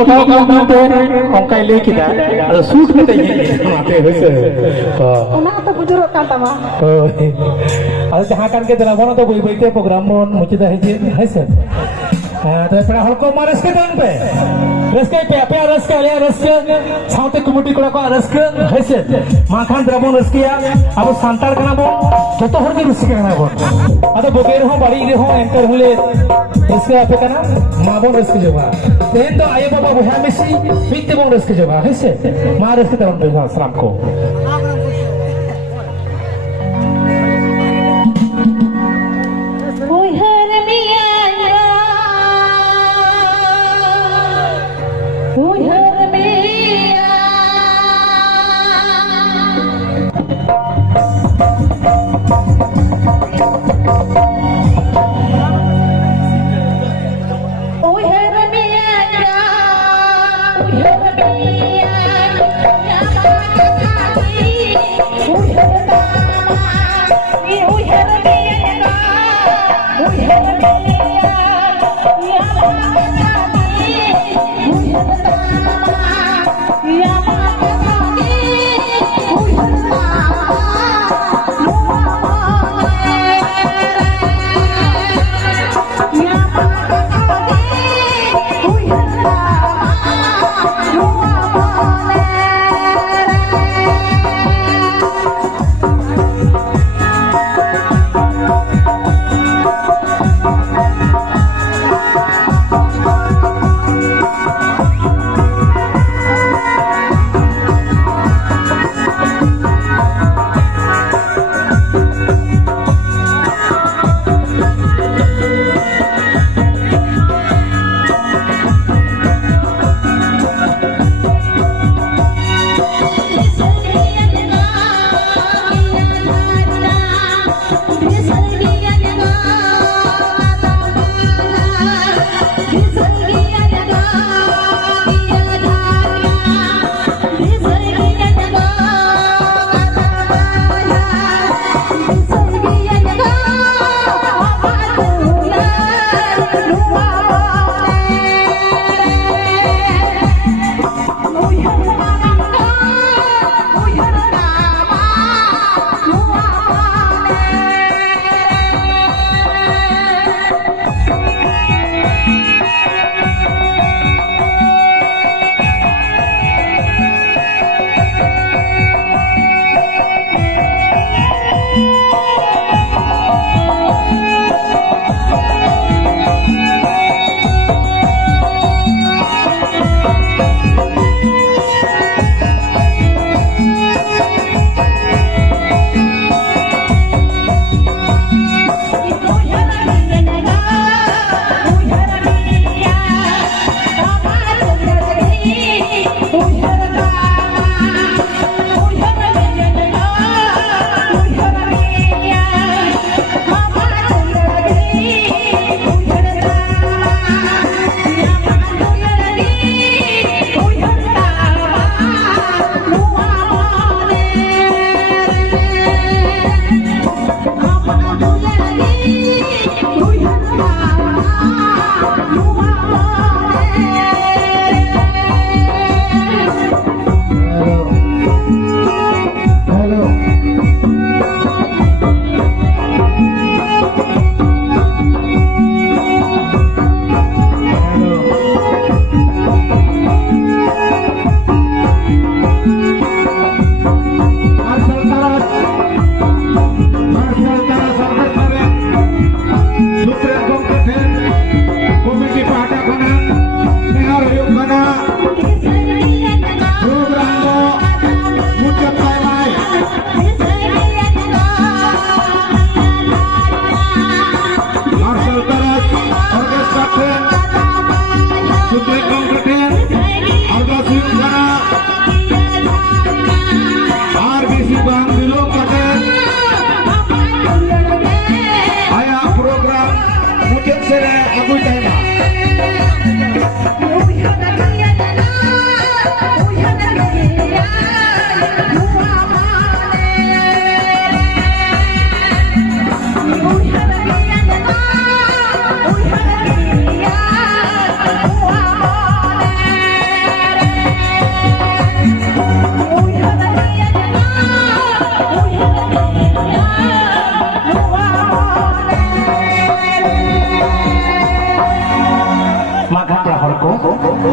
ᱚᱰᱟᱣ ᱠᱟᱱᱛᱮ ᱚᱱᱠᱟᱭ ᱞᱟᱹᱭ ᱠᱮᱫᱟ ᱟᱫᱚ ᱥᱩᱴ ᱠᱟᱛᱮ ᱧᱮᱞᱟᱛᱮ ᱦᱮᱸᱥᱮ ᱚᱱᱟ ᱛᱚ ᱵᱩᱡᱩᱨᱚᱜ ᱠᱟᱱ ᱛᱟᱢᱟ ᱦᱳᱭ ᱟᱫᱚ ᱡᱟᱦᱟᱸ ᱠᱟᱱ ᱜᱮ ᱫᱮᱞᱟ ᱵᱚᱱ ᱫᱚ ᱵᱟᱹᱭ ᱵᱟᱹᱭᱛᱮ ᱯᱨᱳᱜᱨᱟᱢ ᱵᱚᱱ ᱢᱩᱪᱟᱹᱫᱟ ᱦᱮᱸᱥᱮ ᱛᱚ ᱯᱮᱲᱟ ᱦᱚᱲ ᱠᱚ ᱢᱟ ᱨᱟᱹᱥᱠᱟᱹ ᱛᱟᱵᱚᱱ ᱯᱮ ᱨᱟᱹᱥᱠᱟᱹᱭ ᱯᱮ ᱟᱯᱮᱭᱟᱜ ᱨᱟᱹᱥᱠᱟᱹ ᱟᱞᱮᱭᱟᱜ ᱨᱟᱹᱥᱠᱟᱹ ᱥᱟᱶᱛᱮ ᱠᱚᱢᱤᱴᱤ ᱠᱚᱲᱟ ᱠᱚᱣᱟᱜ ᱨᱟᱹᱥᱠᱟᱹ ᱦᱮᱸᱥᱮ ᱢᱟ ᱠᱷᱟᱱ ᱫᱨᱟᱵᱚᱱ ᱨᱟᱹᱥᱠᱟᱹᱭᱟ ᱟᱵᱚ ᱥᱟᱱᱛᱟᱲ ᱠᱟᱱᱟ ᱵᱚᱱ ᱡᱚᱛᱚ ᱦᱚᱲ ᱜᱮ ᱨᱟᱹᱥᱠᱟᱹ ᱠᱟᱱᱟ ᱵᱚᱱ ᱟᱫᱚ ᱵᱩᱜᱤ ᱨᱮᱦᱚᱸ ᱵᱟᱹᱲᱤᱡ ᱨᱮᱦᱚᱸ ᱮᱱᱛᱮ ᱨᱮᱦᱚᱸ ᱞᱮ ᱨᱟᱹᱥᱠᱟᱹ ᱟᱯᱮ ᱠᱟᱱᱟ ᱢᱟ ᱵᱚᱱ ᱨᱟᱹᱥᱠᱟᱹ ᱡᱚᱝᱟ ᱛᱮᱦᱮᱧ ᱫᱚ ᱟᱭᱳ ᱵᱟᱵᱟ ᱵᱚᱭᱦᱟ ᱢᱤᱥᱤ ᱢᱤᱫ ᱛᱮᱵᱚᱱ ᱨᱟᱹᱥᱠᱟᱹ ᱡᱚᱝᱟ ᱦᱮᱸᱥᱮ ᱢᱟ ᱨᱟᱹᱥᱠᱟᱹ ᱛᱟᱵᱚᱱ ᱯᱮ ᱥᱟᱱᱟᱢ ᱠᱚ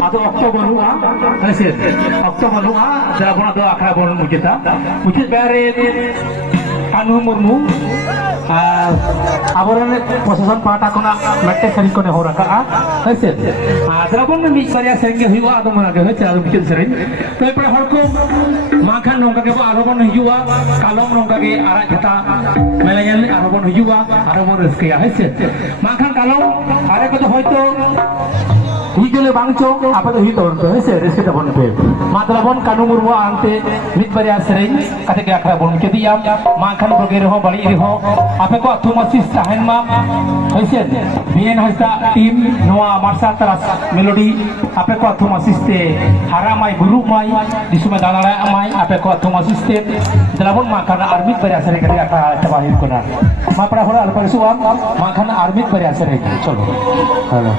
ᱟᱫᱚ ᱚᱠᱛᱚ ᱵᱟᱹᱱᱩᱜᱼᱟ ᱦᱮᱸᱥᱮ ᱚᱠᱛᱚ ᱵᱟᱹᱱᱩᱜᱼᱟ ᱡᱟᱵᱚᱱ ᱟᱫᱚ ᱟᱠᱷᱲᱟ ᱵᱚᱱ ᱢᱩᱪᱟᱹᱫᱟ ᱢᱩᱪᱟᱹᱫ ᱵᱮᱲᱟᱨᱮ ᱠᱟᱱᱦᱩ ᱢᱩᱨᱢᱩ ᱟᱵᱚᱨᱮᱱ ᱯᱨᱚᱥᱟᱥᱚᱱ ᱯᱟᱦᱴᱟ ᱠᱷᱚᱱᱟᱜ ᱢᱤᱫᱴᱮᱱ ᱥᱮᱨᱮᱧ ᱠᱚ ᱱᱮᱦᱚᱨ ᱟᱠᱟᱜᱼᱟ ᱦᱮᱸᱥᱮ ᱡᱟᱵᱚᱱ ᱢᱤᱫ ᱵᱟᱨᱭᱟ ᱥᱮᱨᱮᱧ ᱜᱮ ᱦᱩᱭᱩᱜᱼᱟ ᱟᱫᱚ ᱚᱱᱟᱜᱮ ᱦᱳᱭ ᱟᱫᱚ ᱢᱩᱪᱟᱹᱫ ᱥᱮᱨᱮᱧ ᱛᱚ ᱮᱯᱚᱨᱮ ᱦᱚᱲ ᱠᱚ ᱢᱟ ᱠᱷᱟᱱ ᱱᱚᱝᱠᱟ ᱜᱮ ᱟᱨᱦᱚᱸ ᱵᱚᱱ ᱦᱤᱡᱩᱜᱼᱟ ᱠᱟᱞᱚᱢ ᱱᱚᱝᱠᱟ ᱜᱮ ᱟᱨᱟᱜ ᱡᱷᱟᱛᱟ ᱢᱮᱞᱟ ᱧᱮᱞ ᱟᱨᱦᱚᱸ ᱵᱚᱱ ᱦᱤᱡᱩᱜᱼᱟ ᱟᱨᱦᱚᱸ ᱵᱚᱱ ᱨᱟᱹᱥᱠᱟᱹᱭᱟ ᱦᱮᱸᱥᱮ ᱢᱟ ᱠᱷᱟᱱ ᱠᱟᱞᱚᱢ ᱟᱨᱮ ᱠᱚᱫᱚ ᱦᱚᱭᱛᱳ ᱦᱩᱭ ᱜᱮᱞᱮ ᱵᱟᱝ ᱪᱚᱝ ᱟᱯᱮ ᱫᱚ ᱦᱩᱭᱩᱜ ᱛᱟᱵᱚᱱ ᱯᱮ ᱦᱮᱸᱥᱮ ᱨᱟᱹᱥᱠᱟᱹ ᱛᱟᱵᱚᱱ ᱯᱮ ᱢᱟ ᱛᱟᱵᱚᱱ ᱠᱟᱱᱦᱩ ᱢᱩᱨᱢᱩ ᱟᱱᱛᱮ ᱢᱤᱫ ᱵᱟᱨᱭᱟ ᱥᱮᱨᱮᱧ ᱠᱟᱛᱮ ᱜᱮ ᱟᱠᱷᱲᱟ ᱵᱚᱱ ᱢᱩᱪᱟᱹᱫᱤᱭᱟ ᱢᱟ ᱠᱷᱟᱱ ᱵᱩᱜᱤ ᱨᱮᱦᱚᱸ ᱵᱟᱹᱲᱤᱡ ᱨᱮᱦᱚᱸ ᱟᱯᱮ ᱠᱚᱣᱟᱜ ᱛᱷᱩᱢ ᱟᱥᱤᱥ ᱛᱟᱦᱮᱱ ᱢᱟ ᱦᱳᱭᱥᱮ ᱵᱤᱮᱱ ᱦᱟᱸᱥᱫᱟ ᱴᱤᱢ ᱱᱚᱣᱟ ᱢᱟᱨᱥᱟᱞ ᱛᱟᱨᱟᱥ ᱢᱮᱞᱳᱰᱤ ᱟᱯᱮ ᱠᱚᱣᱟᱜ ᱛᱷᱩᱢ ᱟᱥᱤᱥ ᱛᱮ ᱦᱟᱨᱟᱢᱟᱭ ᱵᱩᱨᱩᱜ ᱢᱟᱭ ᱫᱤᱥᱚᱢᱮ ᱫᱟᱬᱟ ᱫᱟᱲᱮᱭᱟᱜ ᱢᱟᱭ ᱟᱯᱮ ᱠᱚᱣᱟᱜ ᱛᱷᱩᱢ ᱟᱥᱤᱥ ᱛᱮ ᱫᱮᱞᱟᱵᱚᱱ ᱢᱟ ᱠᱷᱟᱱ ᱟᱨ ᱢᱤᱫ ᱵᱟᱨᱭᱟ ᱥᱮᱨᱮᱧ ᱠᱟᱛᱮ ᱟᱠᱷᱲᱟ ᱪᱟᱵᱟ ᱦᱩᱭᱩᱜ ᱠᱟᱱᱟ ᱢᱟ ᱯᱮᱲᱟ ᱦᱚᱲ ᱟᱞᱚ ᱯᱮ ᱨᱟᱹᱥᱩᱜᱼᱟ ᱢᱟ ᱠᱷᱟᱱ ᱟᱨ ᱢᱤᱫ ᱵᱟᱨᱭᱟ ᱥᱮᱨᱮᱧ ᱪᱚᱞᱚ ᱦᱮᱞᱳ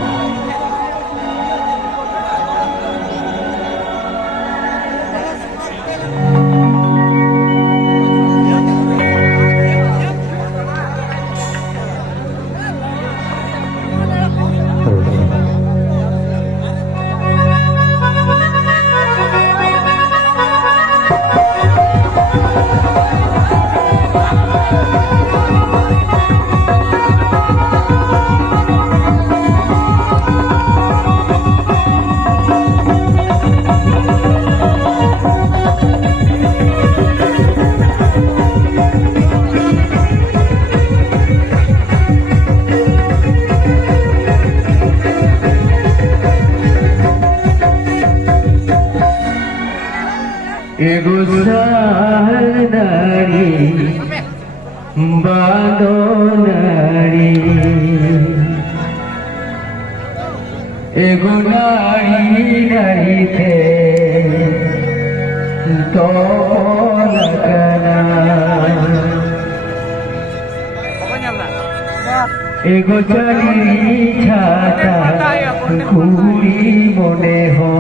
एगो नारी बांधो नारी एगो नारी थे तो लगना एगो चली छाता खूरी मोने हो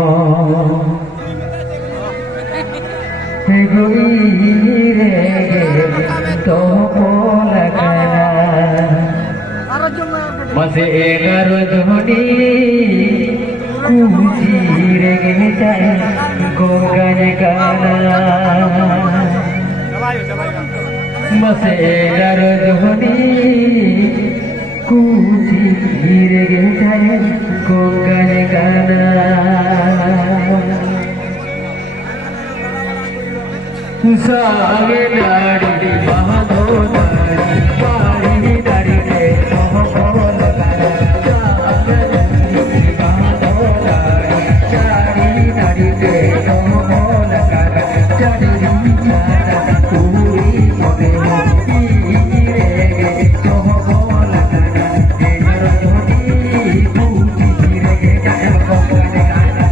तो मसे एगार धोनी कुची रेगे जाए गोगन गाना मसे एगार धोनी कुची रेगे जाए गोगन गाना सागे नारी बांधो नारी बाड़ी नारी के मोह लगाना सागे नारी बांधो नारी चारी नारी के मोह लगाना चारी चारा पूरी मोने होती रे मोह लगाना एगर धोनी पूरी रे जाए गोगन गाना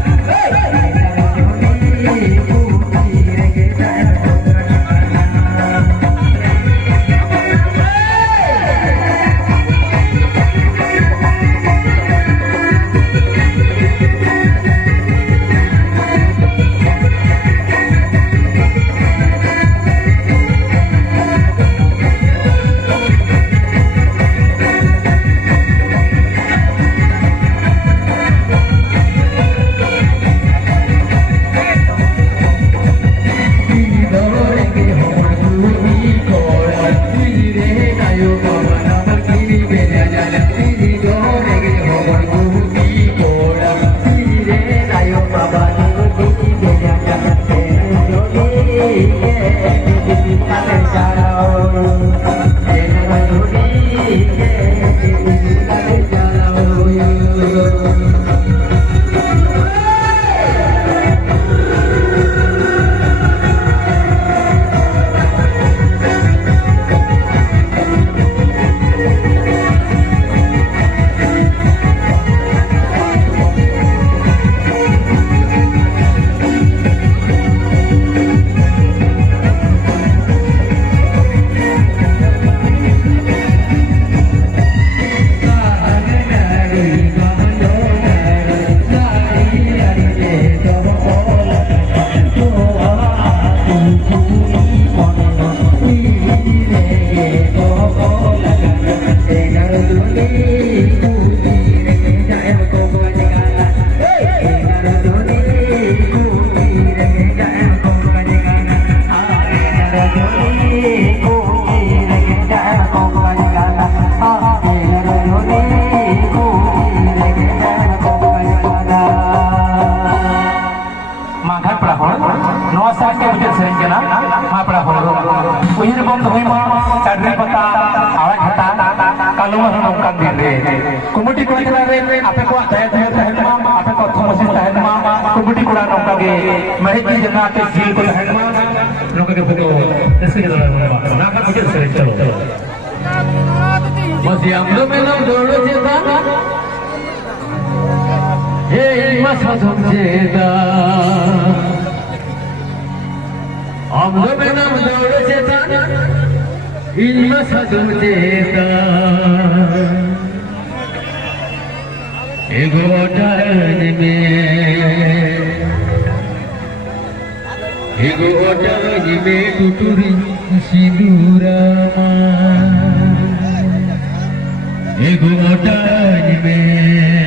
ᱦᱮᱸ ᱯᱮᱲᱟ ᱦᱚᱲ ᱱᱚᱣᱟ ᱥᱮᱨᱮᱧ ᱜᱮ ᱢᱩᱪᱟᱹᱫ ᱥᱮᱨᱮᱧ ᱠᱟᱱᱟ ᱦᱮᱸ ᱯᱮᱲᱟ ᱦᱚᱲ ᱩᱭᱦᱟᱹᱨ ᱵᱚᱱ ᱫᱚᱦᱚᱭ ᱢᱟ ᱪᱟᱹᱰᱨᱤ ᱯᱟᱛᱟ ᱟᱲᱟᱜ ᱜᱷᱟᱴᱟ ᱠᱟᱞᱚᱢ ᱦᱚᱸ ᱱᱚᱝᱠᱟᱱ ᱫᱤᱱ ᱨᱮ ᱠᱚᱢᱤᱴᱤ ᱠᱚᱲᱟ ᱪᱮᱛᱟᱱ ᱨᱮ ᱟᱯᱮ ᱠᱚᱣᱟᱜ ᱫᱟᱭᱟ ᱫᱚᱦᱚ ᱛᱟᱦᱮᱱ ᱢᱟ ᱟᱯᱮ ᱠᱚᱣᱟᱜ ᱛᱷᱚᱢᱚᱥᱤ ᱛᱟᱦᱮᱱ ᱢᱟ ᱠᱚᱢᱤᱴᱤ ᱠᱚᱲᱟ ᱱᱚᱝᱠᱟ ᱜᱮ ᱢᱮᱲᱦᱮᱫ ᱡᱤᱞ ᱡᱟᱸᱜᱟ ᱟᱛᱮ ᱡᱤᱞ ᱠᱚ ᱛᱟᱦᱮᱱ ᱢᱟ ᱱᱚᱝᱠᱟ ᱜᱮ ᱵᱚᱱ ᱨᱟᱹᱥᱠᱟᱹ ᱜᱮ ᱫᱚᱦᱚᱭ ᱢᱟ ᱱᱚᱝᱠᱟ ᱢᱩᱪᱟᱹᱫ ᱥᱮᱨᱮᱧ ᱪᱚᱞᱚ Masih amdo menam dolo ceta Hey masa dom ceta Amdo menam dolo ceta In masa dom ceta Ego otan me Ego otan me tuturi sidurama Ego otan me